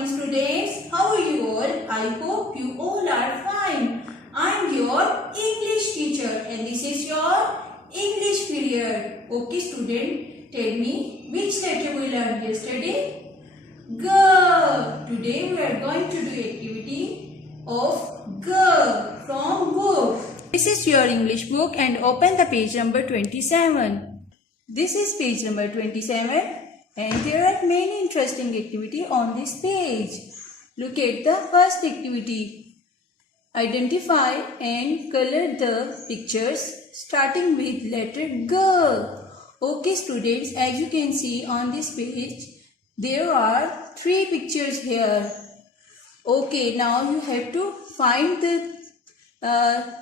morning students. How are you all? I hope you all are fine. I am your English teacher and this is your English period. Okay student, tell me which letter we learned yesterday? G. Today we are going to do activity of G from book. This is your English book and open the page number 27. This is page number 27. And there are many interesting activity on this page. Look at the first activity. Identify and color the pictures starting with letter G. Okay students, as you can see on this page, there are 3 pictures here. Okay, now you have to find the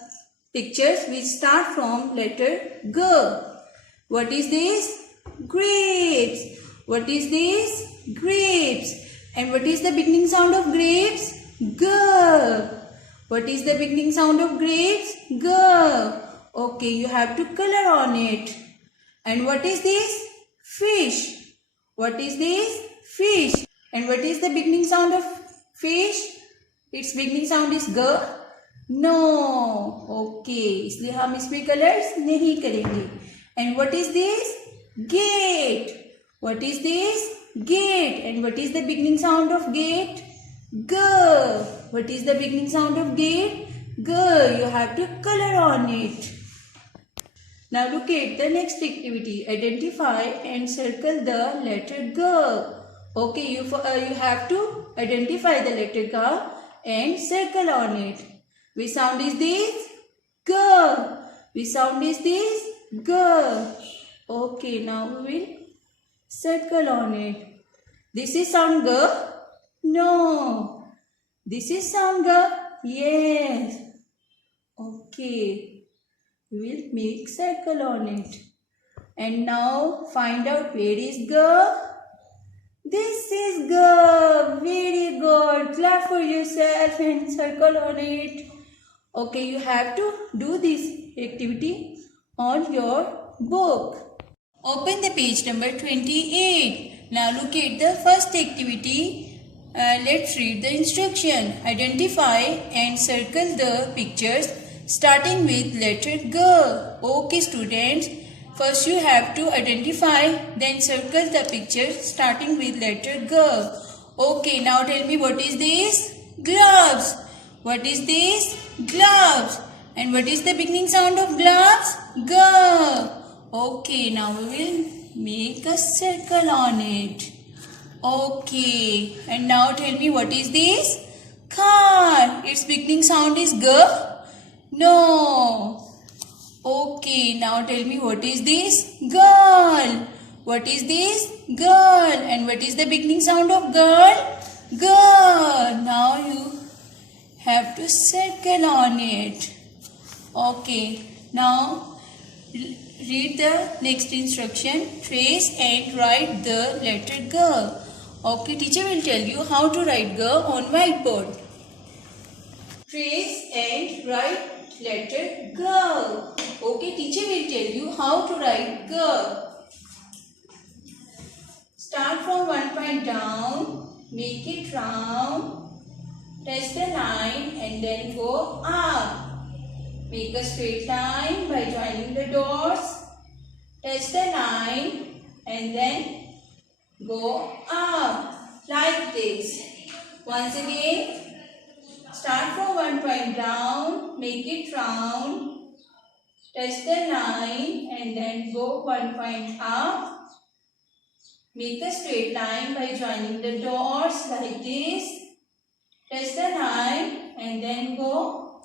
pictures which start from letter G. What is this? Grapes. What is this? Grapes. And what is the beginning sound of grapes? G. What is the beginning sound of grapes? G. Okay, you have to color on it. And what is this? Fish. What is this? Fish. And what is the beginning sound of fish? Its beginning sound is G. No. Okay, इसलिए हम इसमें colors नहीं करेंगे. And what is this? Gate. What is this? Gate. And what is the beginning sound of gate? G. What is the beginning sound of gate? G. You have to color on it. Now look at the next activity. Identify and circle the letter G. Okay, you have to identify the letter G and circle on it. Which sound is this? G. Which sound is this? G. Okay, now we will circle on it. This is sound G? No. This is sound G? Yes. Okay. We will make circle on it. And now find out where is G? This is G. Very good. Clap for yourself and circle on it. Okay, you have to do this activity on your book. Open the page number 28. Now look at the first activity. Let's read the instruction. Identify and circle the pictures starting with letter G. Okay students, first you have to identify, then circle the pictures starting with letter G. Okay, now tell me what is this? Gloves. What is this? Gloves. And what is the beginning sound of gloves? G. Okay, now we will make a circle on it. Okay, and now tell me what is this? Car. Its beginning sound is G? No. Okay, now tell me what is this? Girl. What is this? Girl. And what is the beginning sound of girl? G. Now you have to circle on it. Okay, now read the next instruction. Trace and write the letter G. Okay, teacher will tell you how to write G on whiteboard. Trace and write letter G. Okay, teacher will tell you how to write G. Start from one point down, make it round, touch the line and then go up. Make a straight line by joining the dots. Touch the line and then go up like this. Once again, start from one point down, make it round, touch the line and then go one point up. Make a straight line by joining the dots like this. Touch the line and then go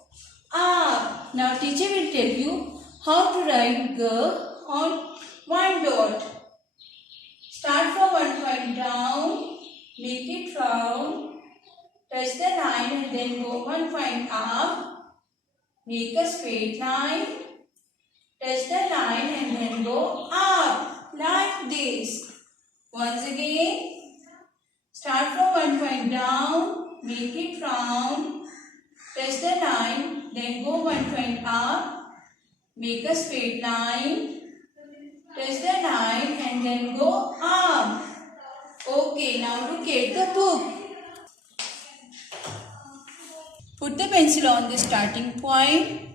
up. Now teacher will tell you how to write G on one dot. Start from one point down, make it round, touch the line and then go one point up. Make a straight line, touch the line and then go up like this. Once again, start from one point down, make it round, touch the line, then go one point up, make a straight line, touch the line and then go up. Okay, now look at the book. Put the pencil on the starting point.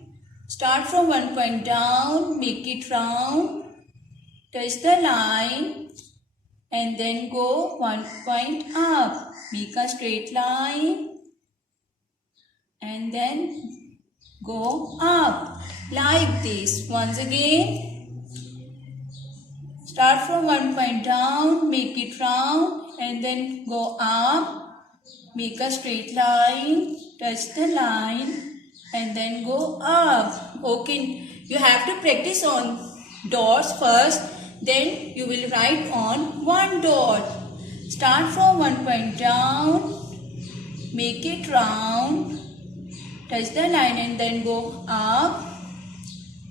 Start from one point down, make it round, touch the line and then go one point up. Make a straight line and then go up like this. Once again, start from one point down, make it round and then go up. Make a straight line, touch the line and then go up. Okay, you have to practice on dots first, then you will write on one dot. Start from one point down, make it round, touch the line and then go up.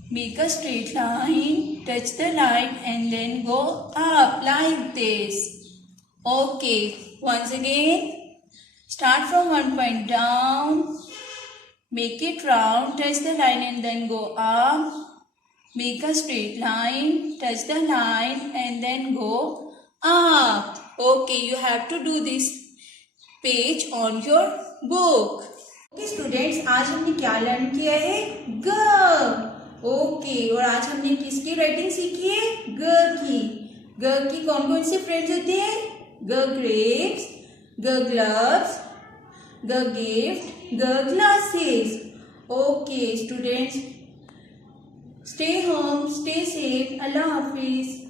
Make a straight line, touch the line and then go up like this. Okay, once again. Start from one point down, make it round, touch the line and then go up. Make a straight line, touch the line and then go up. Okay, you have to do this page on your book. Okay students, आज हमने क्या learn किया है? ग. Okay, और आज हमने किसकी राइटिंग सीखी है? ग की. ग की कौन कौन से फ्रेंड्स होते हैं? ग ग्रेप्स, ग gloves, the gift, the glasses. Okay students, stay home, stay safe. Allah Hafiz.